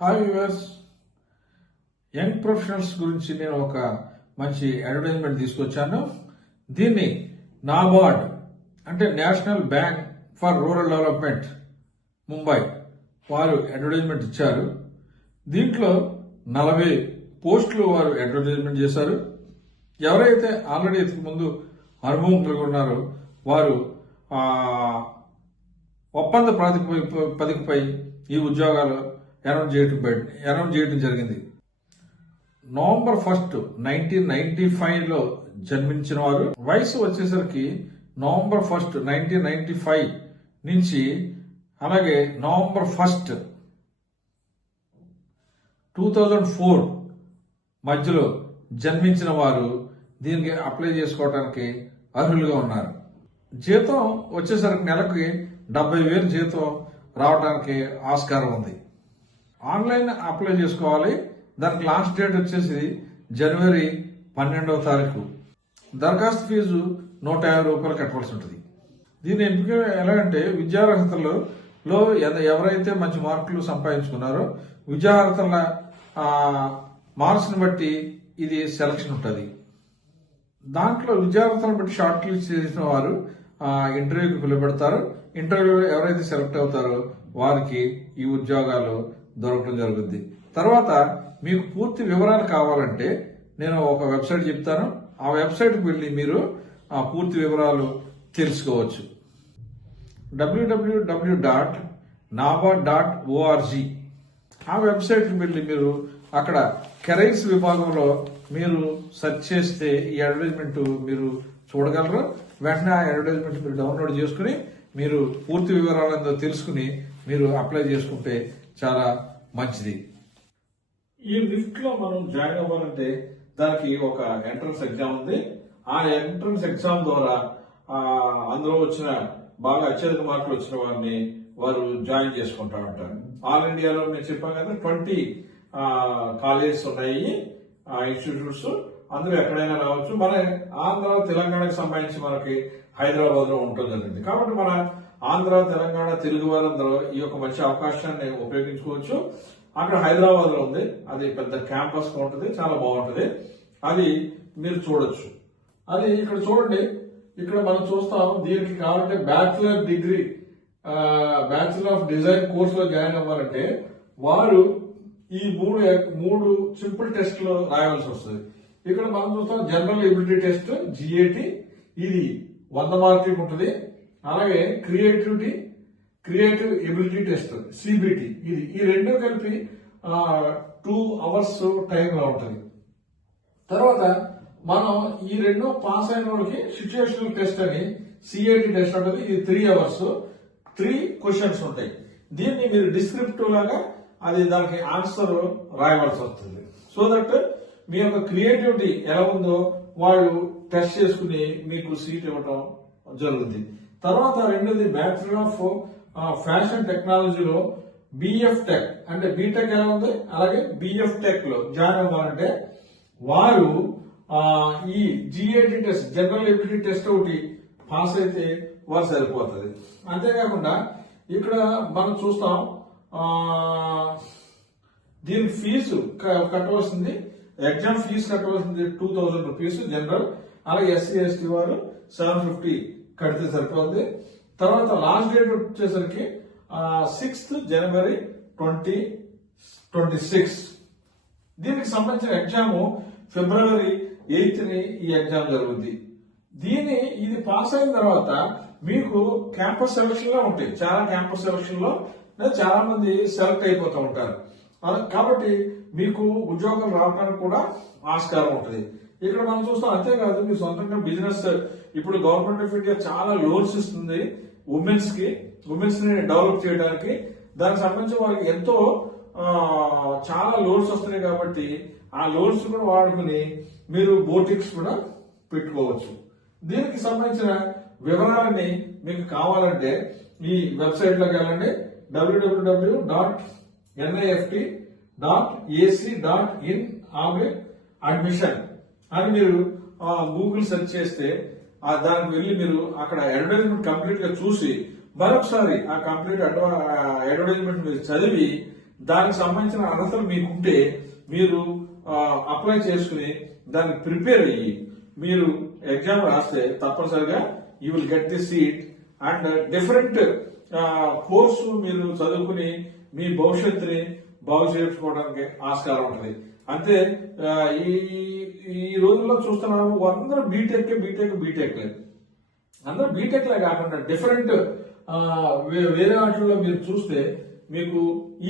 Hi viewers, young professionals గురించి నేను ఒక మంచి అడ్వర్టైజ్మెంట్ తీసుకొచ్చాను. దీన్ని నాబార్డ్ అంటే national bank for rural development Mumbai వారు అడ్వర్టైజ్మెంట్ ఇచ్చారు. దీంట్లో 40 పోస్టులు వారు అడ్వర్టైజ్మెంట్ చేశారు. ఎవరైతే ఆల్రెడీ ఇంతకు ముందు అనుభవం కలిగి ఉన్నారో వారు ఒప్పంద ప్రాతిపదికపై ఈ ఉద్యోగాలు అనౌన్స్ చేయడం జరిగింది. నవంబర్ 1, 1995లో జన్మించిన వారు, వయసు వచ్చేసరికి నవంబర్ 1, 1995 నుంచి అలాగే నవంబర్ 1, 2004 మధ్యలో జన్మించిన వారు దీనికి అప్లై చేసుకోవడానికి అర్హులుగా ఉన్నారు. జీతం వచ్చేసరికి నెలకి 70,000 జీతం రావడానికి ఆస్కారం ఉంది. ఆన్లైన్ అప్లై చేసుకోవాలి. దానికి లాస్ట్ డేట్ వచ్చేసి జనవరి 12వ తారీఖు. దరఖాస్తు ఫీజు ₹150 కట్టవలసి ఉంటుంది. దీని ఎంపిక ఎలాగంటే విద్యార్హతలో ఎవరైతే మంచి మార్కులు సంపాదించుకున్నారో విద్యార్హతల మార్క్స్ని బట్టి ఇది సెలక్షన్ ఉంటుంది. దాంట్లో విద్యార్హతలను బట్టి షార్ట్ లిస్ట్ చేసిన వారు ఇంటర్వ్యూకి పిలువబెడతారు. ఇంటర్వ్యూలో ఎవరైతే సెలెక్ట్ అవుతారో వారికి ఈ ఉద్యోగాలు దొరకడం జరుగుతుంది. తర్వాత మీకు పూర్తి వివరాలు కావాలంటే నేను ఒక వెబ్సైట్ చెప్తాను. ఆ వెబ్సైట్కి వెళ్ళి మీరు ఆ పూర్తి వివరాలు తెలుసుకోవచ్చు. www.nabard.org ఆ వెబ్సైట్కి వెళ్ళి మీరు అక్కడ కెరీర్స్ విభాగంలో మీరు సెర్చ్ చేస్తే ఈ అడ్వర్టైజ్మెంట్ మీరు చూడగలరు. వెంటనే ఆ అడ్వర్టైజ్మెంట్ మీరు డౌన్లోడ్ చేసుకుని మీరు పూర్తి వివరాలంతా తెలుసుకుని మీరు అప్లై చేసుకుంటే చాలా మంచిది. ఈ లిఫ్ట్ లో మనం జాయిన్ అవ్వాలంటే దానికి ఒక ఎంట్రన్స్ ఎగ్జామ్ ఉంది. ఆ ఎంట్రన్స్ ఎగ్జామ్ ద్వారా అందులో వచ్చిన బాగా అత్యధిక మార్కులు వచ్చిన వారిని వారు జాయిన్ చేసుకుంటా ఉంటారు. ఆల్ ఇండియాలో నేను చెప్పాను కదా 20 కాలేజెస్ ఉన్నాయి, ఇన్స్టిట్యూట్స్. అందులో ఎక్కడైనా రావచ్చు. మన ఆంధ్ర తెలంగాణకు సంబంధించి మనకి హైదరాబాద్ లో ఉంటుంది జరిగింది. కాబట్టి మన ఆంధ్ర తెలంగాణ తెలుగు వారందరూ ఈ యొక్క మంచి అవకాశాన్ని ఉపయోగించుకోవచ్చు. అక్కడ హైదరాబాద్ లో ఉంది. అది పెద్ద క్యాంపస్ ఉంటుంది, చాలా బాగుంటుంది. అది మీరు చూడొచ్చు. అది ఇక్కడ చూడండి. ఇక్కడ మనం చూస్తాం. దీనికి కావాలంటే bachelor degree, bachelor of design కోర్సులో జాయిన్ అవ్వాలంటే వారు ఈ మూడు సింపుల్ టెస్ట్లు రాయాల్సి వస్తుంది. ఇక్కడ మనం చూస్తాం జనరల్ ఎబిలిటీ టెస్ట్ GAT, ఇది 100 మార్కులకు ఉంటుంది. అలాగే క్రియేటివ్ ఎబిలిటీ టెస్ట్ CBT, ఈ రెండు కలిపి 2 hours టైం లో ఉంటుంది. తర్వాత మనం ఈ రెండు పాస్ అయిన వాళ్ళకి సిచ్యుయేషనల్ టెస్ట్ అని CAT టెస్ట్ ఉంటుంది. ఇది 3 hours, 3 questions ఉంటాయి. దీన్ని మీరు డిస్క్రిప్టివ్ లాగా అది దానికి ఆన్సర్ రాయవలసి వస్తుంది. సో దట్ మీ యొక్క క్రియేటివిటీ ఎలా ఉందో వాళ్ళు టెస్ట్ చేసుకుని మీకు సీట్ ఇవ్వటం జరుగుతుంది. తర్వాత రెండోది బ్యాచిలర్ ఆఫ్ ఫ్యాషన్ టెక్నాలజీలో BF టెక్ అంటే బీటెక్ ఎలా ఉంది, అలాగే BF టెక్ లో జాయిన్ అవ్వాలంటే వారు ఈ GAT test, general ability test ఒకటి పాస్ అయితే వారు సరిపోతుంది. అంతేకాకుండా ఇక్కడ మనం చూస్తాం దీని ఫీజు కట్టవలసింది, ఎగ్జామ్ ఫీజు కట్టవలసింది ₹2,000 జనరల్. అలాగే SC ST వారు 750 కడితే సరిపోతుంది. తర్వాత లాస్ట్ డేట్ వచ్చేసరికి 6th January 2026. దీనికి సంబంధించిన ఎగ్జామ్ February 8th ఈ ఎగ్జామ్ జరుగుతుంది. ఇది పాస్ అయిన తర్వాత మీకు క్యాంపస్ సెలక్షన్ లో ఉంటాయి. చాలా క్యాంపస్ సెలక్షన్ లో చాలా మంది సెలెక్ట్ అయిపోతూ ఉంటారు. కాబట్టి మీకు ఉద్యోగం రావడానికి కూడా ఆస్కారం ఉంటుంది. ఇక్కడ మనం చూస్తాం. అంతేకాదు మీ సొంతంగా బిజినెస్, ఇప్పుడు గవర్నమెంట్ ఆఫ్ ఇండియా చాలా లోన్స్ ఇస్తుంది ఉమెన్స్ ని డెవలప్ చేయడానికి. దానికి సంబంధించి వాళ్ళకి ఎంతో చాలా లోన్స్ వస్తున్నాయి. కాబట్టి ఆ లోన్స్ కూడా వాడుకుని మీరు బోటిక్స్ కూడా పెట్టుకోవచ్చు. దీనికి సంబంధించిన వివరాలన్నీ మీకు కావాలంటే ఈ వెబ్సైట్ లోకి వెళ్ళండి. www.nift.ac.in/admission అని మీరు గూగుల్ సెర్చ్ చేస్తే దానికి వెళ్ళి మీరు అక్కడ అడ్వర్టైజ్మెంట్ కంప్లీట్ గా చూసి మరొకసారి ఆ కంప్లీట్ అడ్వర్టైజ్మెంట్ మీరు చదివి దానికి సంబంధించిన అర్హతలు మీకుంటే మీరు అప్లై చేసుకుని దానికి ప్రిపేర్ అయ్యి మీరు ఎగ్జామ్ రాస్తే తప్పనిసరిగా you will get the seat and different course మీరు చదువుకుని మీ భవిష్యత్తుని బాగు చేసుకోవడానికి ఆస్కారం ఉంటుంది. అంతే ఈ రోజుల్లో చూస్తున్నాము అందరూ బీటెక్ లేదు. అందరూ బీటెక్లే కాకుండా డిఫరెంట్ వేరే వాటిల్లో మీరు చూస్తే మీకు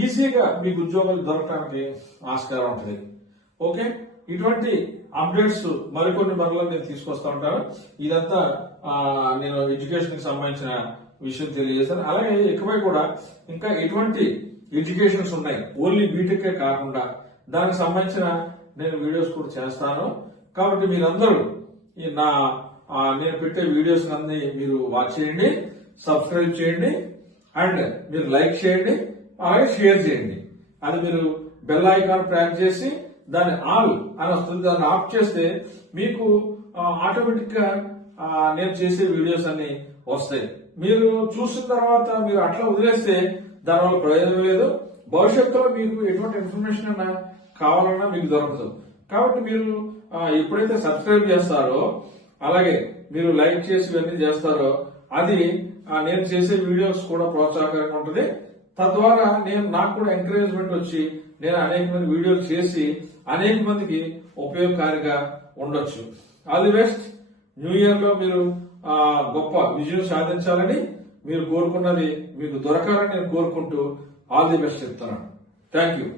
ఈజీగా మీకు ఉద్యోగాలు దొరకడానికి ఆస్కారం ఉంటుంది. ఓకే, ఇటువంటి అప్డేట్స్ మరికొన్ని మరలో నేను తీసుకొస్తా ఉంటాను. ఇదంతా నేను ఎడ్యుకేషన్ కి సంబంధించిన విషయం తెలియజేస్తాను. అలాగే ఇకపై కూడా ఇంకా ఎటువంటి ఎడ్యుకేషన్స్ ఉన్నాయి, ఓన్లీ బీటెక్ కాకుండా దానికి సంబంధించిన నేను వీడియోస్ కూడా చేస్తాను. కాబట్టి మీరందరూ నేను పెట్టే వీడియోస్ అన్ని మీరు వాచ్ చేయండి, సబ్స్క్రైబ్ చేయండి అండ్ మీరు లైక్ చేయండి, అలాగే షేర్ చేయండి. అది మీరు బెల్ ఐకాన్ ప్రెస్ చేసి దాన్ని ఆల్ అని వస్తుంది, దాన్ని ఆఫ్ చేస్తే మీకు ఆటోమేటిక్ గా నేను చేసే వీడియోస్ అన్ని వస్తాయి. మీరు చూసిన తర్వాత మీరు అట్లా వదిలేస్తే దానివల్ల ప్రయోజనం లేదు. భవిష్యత్తులో మీకు ఎటువంటి ఇన్ఫర్మేషన్ అన్నా కావాలన్నా మీకు దొరకదు. కాబట్టి మీరు ఎప్పుడైతే సబ్స్క్రైబ్ చేస్తారో అలాగే మీరు లైక్ చేసి ఇవన్నీ చేస్తారో అది నేను చేసే వీడియోస్ కూడా ప్రోత్సాహకరంగా ఉంటుంది. తద్వారా నాకు కూడా ఎంకరేజ్మెంట్ వచ్చి నేను అనేక మంది వీడియోలు చేసి అనేక మందికి ఉపయోగకారిగా ఉండొచ్చు. All the best. New year లో మీరు గొప్ప విజయం సాధించాలని మీరు కోరుకున్నది మీకు దొరకాలని నేను కోరుకుంటూ ఆల్ ది బెస్ట్ చెప్తున్నాను. Thank you.